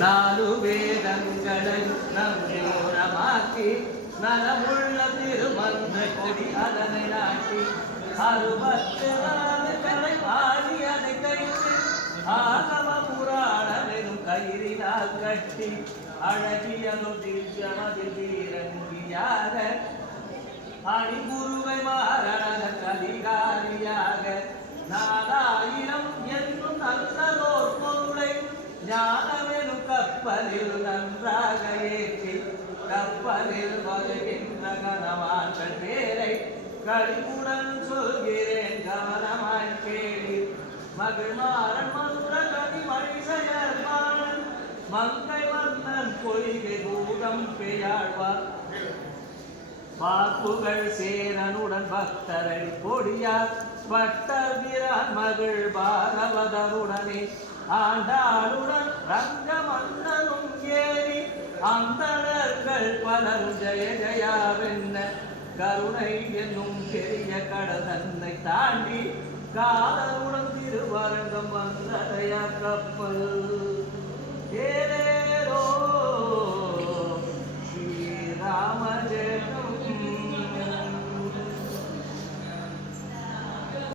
நாலு வேதங்களை நம்பியோரமாக்கி நலமுள்ள திருமந்த கொடி அதனை நாட்டி 64 நாடுகளை ஆடி அதை கைத்து ஆகம புராணமெனும் கயிறினால் கட்டி அழகியலும் திவ்யமதில் வீரங்கியாக அணிகுருவை மாரண கலிகாரியாக 4000 என்னும் நல்லதோர் பொருளை ஞானமெனும் கப்பலில் நன்றாக ஏற்றி கப்பலில் வருகின்ற கனவான்கள் பேரை கழிவுடன் சொல்கிறேன் கவனமாய் கேளி மகிழ்மாறன் மதுர கவி மணிசயர்மாறன் மங்கை மன்னன் பொய்கை பூதம் பெயாழ்வார் பாப்புகள் சேரனுடன் பக்தரை கொடியார் பட்டர் வீரன் மகள் பாரவதருடனே ஆண்டாளுடன் ரங்க மன்னனும் ஏறி அந்தணர்கள் பலரும் ஜெய ஜயாவென்ன கருணை என்னும் பெரிய கடல் தன்னை தாண்டி காதலுடன் திருவரங்கம் வந்ததையா கப்பல் ஏரே